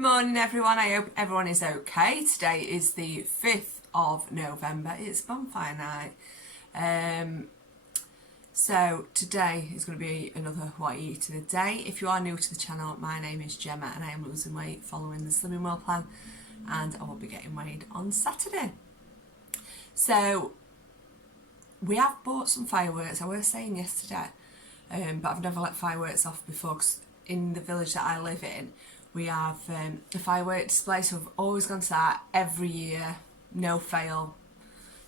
morning everyone, I hope everyone is okay. Today is the 5th of November, it's bonfire night. So today is going to be another what you eat of the day. If you are new to the channel, my name is Gemma and I am losing weight following the Slimming World plan, and I will be getting weighed on Saturday. So we have bought some fireworks. I was saying yesterday, but I've never let fireworks off before because in the village that I live in, we have a firework display, so I've always gone to that every year, no fail,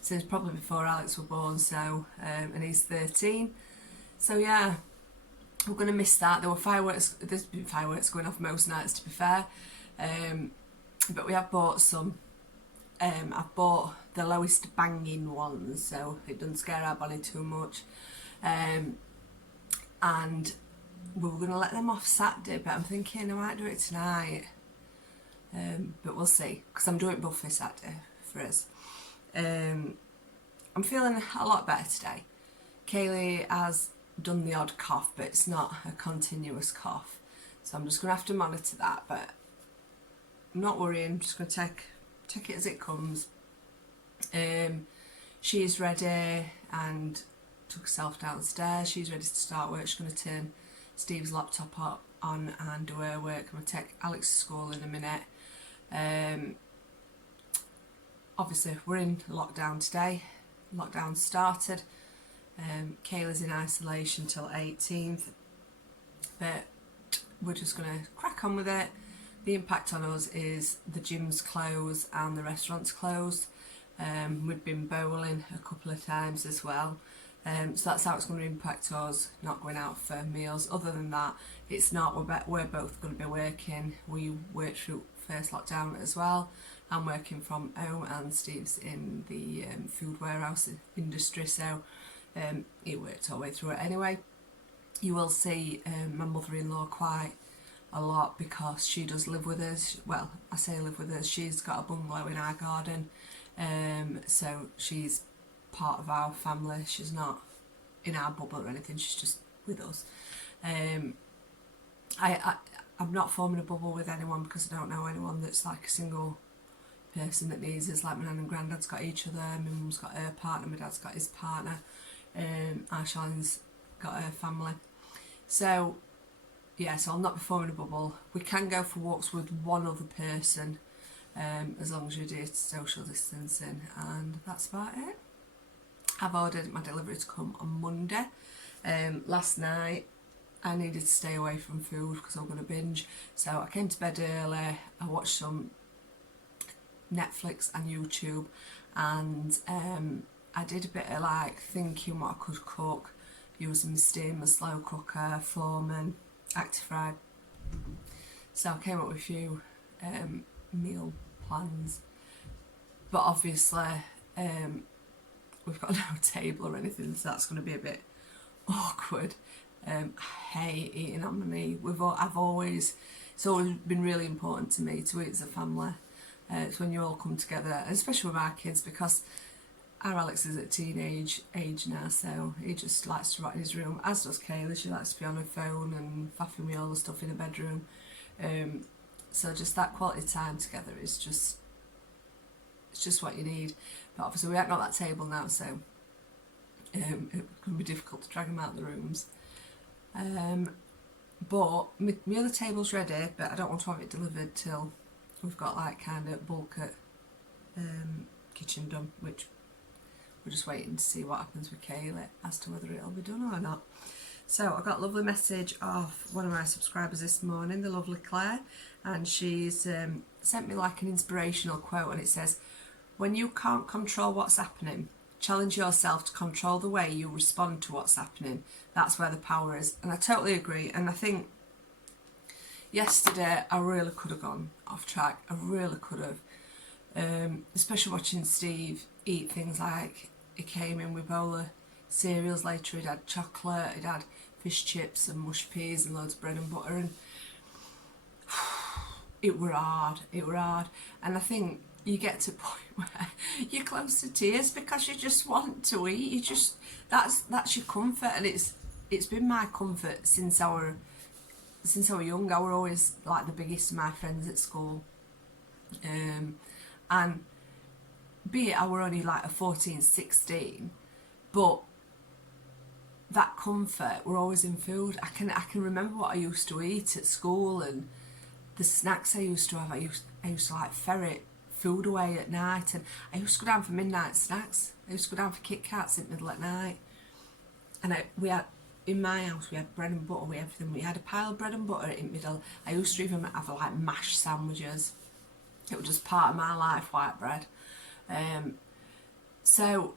since probably before Alex was born, so, and he's 13. So yeah, we're going to miss that. There were fireworks, there's been fireworks going off most nights to be fair, but we have bought some. I've bought the lowest banging ones, so it doesn't scare our body too much. And we were going to let them off Saturday, but I'm thinking I might do it tonight. But we'll see, because I'm doing buffet Saturday for us. I'm feeling a lot better today. Kaylee has done the odd cough, but it's not a continuous cough. So I'm just going to have to monitor that, but I'm not worrying. I'm just going to take it as it comes. She's ready and took herself downstairs. She's ready to start work. She's going to turn Steve's laptop on and do her work. I'm going to take Alex to school in a minute. Obviously we're in lockdown today. Lockdown started. Kayla's in isolation till 18th, but we're just going to crack on with it. The impact on us is the gyms closed and the restaurants closed. We've been bowling a couple of times as well. So that's how it's going to impact us, not going out for meals. Other than that, it's not. We're both going to be working. We worked through first lockdown as well. I'm working from home and Steve's in the food warehouse industry, so it worked our way through it anyway. You will see my mother-in-law quite a lot because she does live with us. Well, I say live with us, she's got a bungalow in our garden, so she's part of our family. She's not in our bubble or anything, she's just with us. I'm not forming a bubble with anyone because I don't know anyone that's like a single person that needs us. Like my nan and granddad's got each other, my mum's got her partner, my dad's got his partner, Aisline's got her family. So yeah, so I'll not be forming a bubble. We can go for walks with one other person, as long as you do social distancing, and that's about it. I've ordered my delivery to come on Monday. Last night I needed to stay away from food because I'm going to binge, so I came to bed early. I watched some Netflix and YouTube, and I did a bit of like thinking what I could cook using my steam, my slow cooker, Foreman, Actifried. So I came up with a few meal plans, but obviously we've got no table or anything, so that's going to be a bit awkward. I hate eating on my knee. It's always been really important to me to eat as a family. It's when you all come together, especially with our kids, because our Alex is at teenage age now, so he just likes to rot in his room, as does Kayla. She likes to be on her phone and faffing me all the stuff in the bedroom. So just that quality time together is just, it's just what you need. But obviously we haven't got that table now, so it can be difficult to drag them out of the rooms. But my other table's ready, but I don't want to have it delivered till we've got like kind of bulk at kitchen done, which we're just waiting to see what happens with Kaylee as to whether it'll be done or not. So I got a lovely message off one of my subscribers this morning, the lovely Claire, and she's sent me like an inspirational quote, and it says, "When you can't control what's happening, challenge yourself to control the way you respond to what's happening. That's where the power is." And I totally agree. And I think yesterday I really could have gone off track. I really could have. Especially watching Steve eat things like, he came in with a bowl of cereals later, he'd had chocolate, he'd had fish chips and mush peas and loads of bread and butter, and it were hard. And I think you get to a point where you're close to tears because you just want to eat. You just, that's your comfort, and it's been my comfort since our since I was young, I were always like the biggest of my friends at school. And be it I were only like a 14, 16, but that comfort were always in food. I can remember what I used to eat at school and the snacks I used to have. I used to like ferret food away at night, and I used to go down for midnight snacks. I used to go down for Kit Kats in the middle at night. And we had, in my house, we had bread and butter, we had everything. We had a pile of bread and butter in the middle. I used to even have like mashed sandwiches. It was just part of my life, white bread. So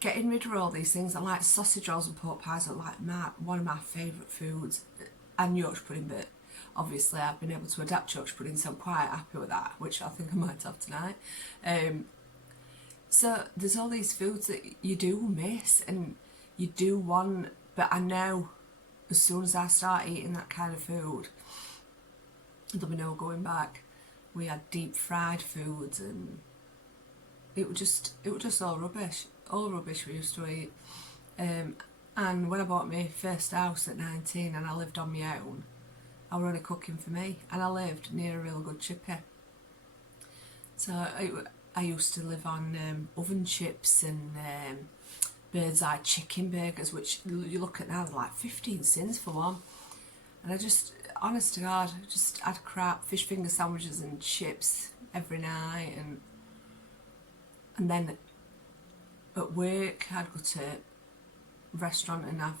getting rid of all these things, I like sausage rolls and pork pies are like one of my favourite foods, and Yorkshire pudding, but obviously I've been able to adapt Yorkshire pudding, so I'm quite happy with that, which I think I might have tonight. So there's all these foods that you do miss and you do want, but I know as soon as I start eating that kind of food, there'll be no going back. We had deep fried foods and it was just all rubbish we used to eat. And when I bought my first house at 19 and I lived on my own, I was only cooking for me, and I lived near a real good chippy. So I used to live on oven chips and bird's eye chicken burgers, which you look at now, they're like 15 cents for one. And I just, honest to God, just had crap fish finger sandwiches and chips every night, and then at work I'd go to a restaurant and have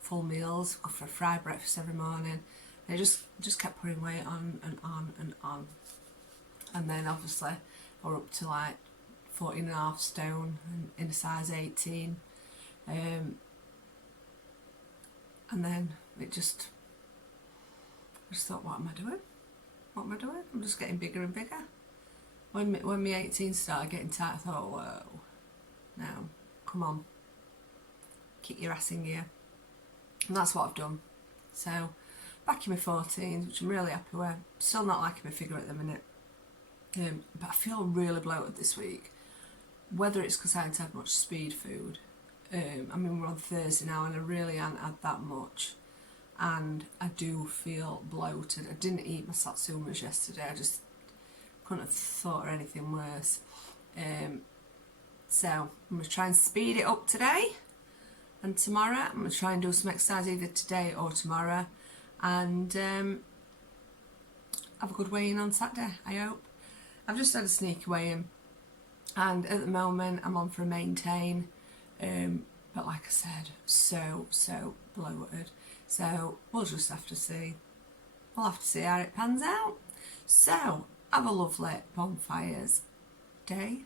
full meals, go for a fried breakfast every morning. And it just kept putting weight on and on and on. And then obviously I was up to like 14.5 stone and in a size 18. And then I just thought, what am I doing? What am I doing? I'm just getting bigger and bigger. When my 18 started getting tight, I thought, whoa, now, come on, kick your ass in gear. And that's what I've done. So, back in my 14s, which I'm really happy with. Still not liking my figure at the minute. But I feel really bloated this week. Whether it's because I haven't had much speed food. I mean, we're on Thursday now and I really haven't had that much. And I do feel bloated. I didn't eat my satsumas yesterday. I just couldn't have thought of anything worse. So, I'm going to try and speed it up today. And tomorrow, I'm going to try and do some exercise either today or tomorrow. And have a good weigh-in on Saturday, I hope. I've just had a sneaky weigh-in. And at the moment, I'm on for a maintain. But like I said, so bloated. So, we'll just have to see. We'll have to see how it pans out. So, have a lovely bonfires day.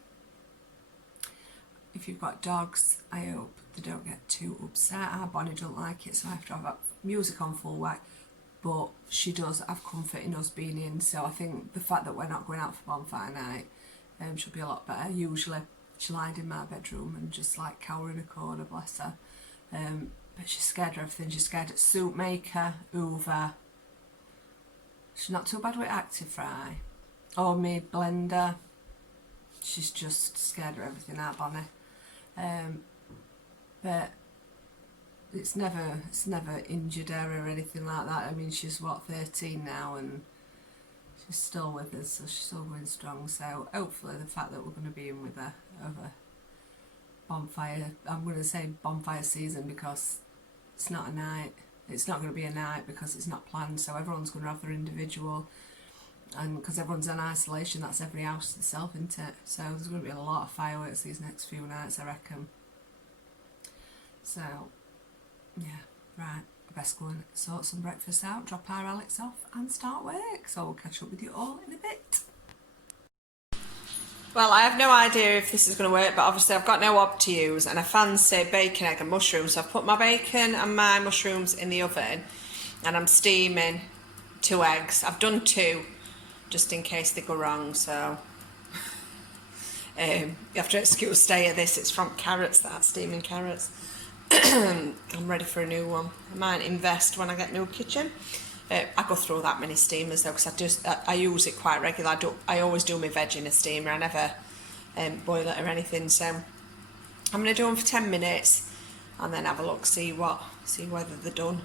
If you've got dogs, I hope they don't get too upset. Our Bonnie don't like it, so I have to have music on full whack. But she does have comfort in us being in, so I think the fact that we're not going out for bonfire night, she'll be a lot better. Usually she lied in my bedroom and just like cower in a corner, bless her. But she's scared of everything. She's scared of soup maker, Hoover. She's not too bad with Active Fry. Or me blender. She's just scared of everything, that Bonnie. But it's never injured her or anything like that. I mean, she's 13 now and she's still with us, so she's still going strong. So hopefully the fact that we're going to be in with her over bonfire, I'm going to say bonfire season, because it's not a night. It's not going to be a night because it's not planned, so everyone's going to have their individual. And because everyone's in isolation, that's every house itself, isn't it? So there's going to be a lot of fireworks these next few nights, I reckon. So, yeah, right. I best go and sort some breakfast out, drop our Alex off and start work. So I'll catch up with you all in a bit. Well, I have no idea if this is going to work, but obviously I've got no hob to use and I fancy bacon, egg and mushrooms. So I've put my bacon and my mushrooms in the oven and I'm steaming 2 eggs. I've done 2 just in case they go wrong, so you have to excuse stay of this. It's from carrots, that steaming carrots. I'm ready for a new one. I might invest when I get a new kitchen. I go through that many steamers though, because I use it quite regularly. I always do my veg in a steamer. I never boil it or anything. So I'm going to do them for 10 minutes and then have a look, see whether they're done.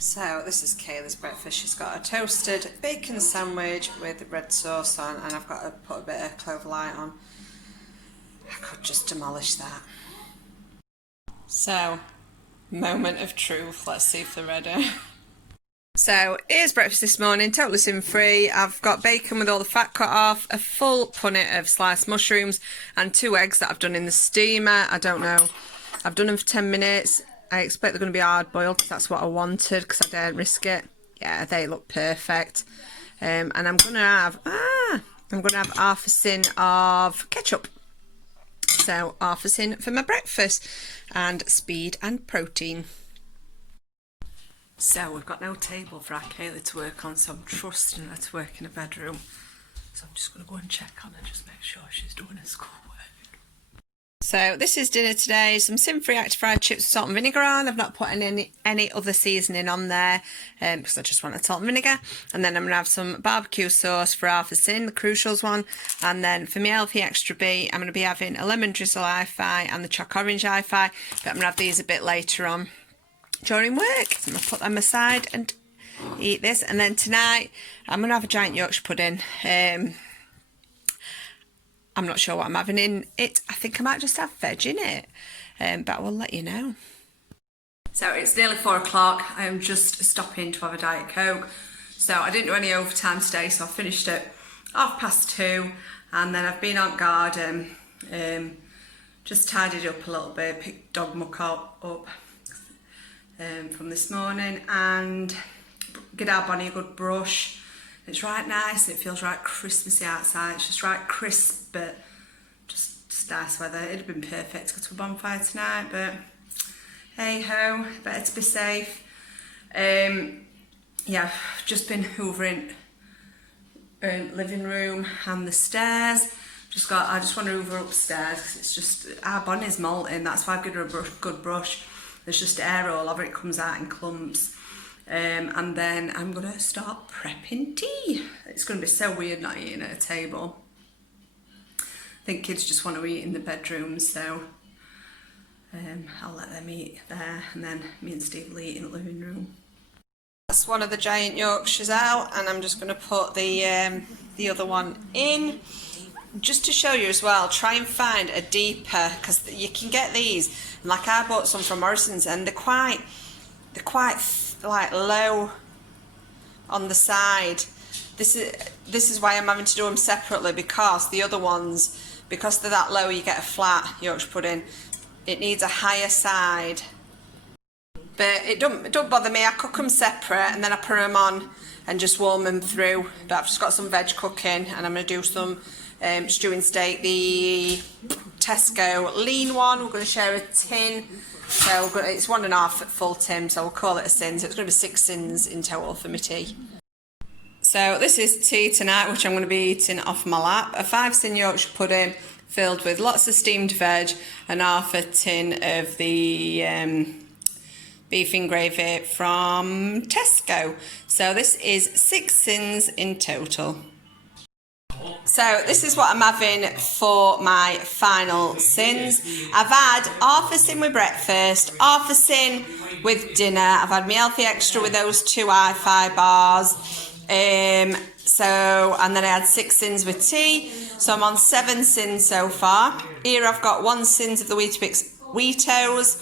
So this is Kayla's breakfast. She's got a toasted bacon sandwich with red sauce on, and I've got to put a bit of clover light on. I could just demolish that. So, moment of truth. Let's see if they're ready. So here's breakfast this morning, totally sin-free. I've got bacon with all the fat cut off, a full punnet of sliced mushrooms, and 2 eggs that I've done in the steamer. I don't know. I've done them for 10 minutes. I expect they're going to be hard boiled because that's what I wanted, because I daren't risk it. Yeah, they look perfect. And I'm going to have half a tin of ketchup. So half a tin for my breakfast, and speed and protein. So we've got no table for our Kayla to work on, so I'm trusting her to work in a bedroom. So I'm just going to go and check on her, just make sure she's doing her schoolwork. So this is dinner today, some sin-free active fried chips with salt and vinegar on. I've not put any other seasoning on there because I just wanted salt and vinegar. And then I'm going to have some barbecue sauce for half a tin, the Crucials one. And then for my healthy extra B, I'm going to be having a lemon drizzle hi-fi and the choc orange hi-fi. But I'm going to have these a bit later on during work. So I'm going to put them aside and eat this. And then tonight, I'm going to have a giant Yorkshire pudding. I'm not sure what I'm having in it. I think I might just have veg in it, but I will let you know. So it's nearly 4 o'clock. I am just stopping to have a Diet Coke. So I didn't do any overtime today, so I finished at 2:30, and then I've been on garden, just tidied up a little bit, picked dog muck up from this morning, and give our Bonnie a good brush. It's right nice, it feels right Christmassy outside. It's just right crisp, but just nice weather. It'd have been perfect to go to a bonfire tonight, but hey ho, better to be safe. Yeah, I've just been hoovering living room and the stairs. I just want to hoover upstairs because it's just, our Bonnie's molting. That's why I've given her a good brush. There's just air all over it, comes out in clumps. And then I'm going to start prepping tea. It's going to be so weird not eating at a table. I think kids just want to eat in the bedrooms, so I'll let them eat there, and then me and Steve will eat in the living room. That's one of the giant Yorkshires out, and I'm just going to put the other one in. Just to show you as well, try and find a deeper, because you can get these, like I bought some from Morrison's, and they're quite like low on the side. This is why I'm having to do them separately, because the other ones, because they're that low, you get a flat Yorkshire pudding. It needs a higher side, but it don't bother me. I cook them separate and then I put them on and just warm them through. But I've just got some veg cooking, and I'm going to do some stewing steak, the Tesco lean one. We're going to share a tin. So it's 1.5 full tin, so we'll call it a sin. So it's going to be 6 sins in total for my tea. So this is tea tonight, which I'm going to be eating off my lap. A 5-sin Yorkshire pudding filled with lots of steamed veg, and half a tin of the beef in gravy from Tesco. So this is 6 sins in total. So this is what I'm having for my final sins. I've had half a sin with breakfast, half a sin with dinner. I've had my healthy extra with those 2 hi-fi bars. And then I had 6 sins with tea. So I'm on 7 sins so far. Here I've got 1 sins of the Weetabix Weetos,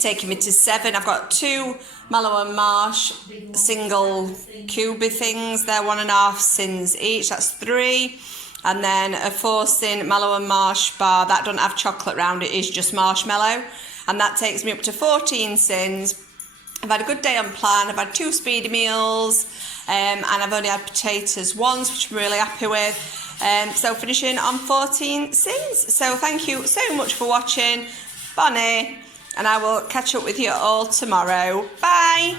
taking me to 7. I've got 2 Mallow and Marsh single cubey things. They're 1.5 sins each. That's 3. And then a 4-sin Mallow and Marsh bar. That doesn't have chocolate round it, is just marshmallow. And that takes me up to 14 sins. I've had a good day on plan. I've had 2 speedy meals. And I've only had potatoes once, which I'm really happy with. So finishing on 14 sins. So thank you so much for watching. Bonnie. And I will catch up with you all tomorrow. Bye.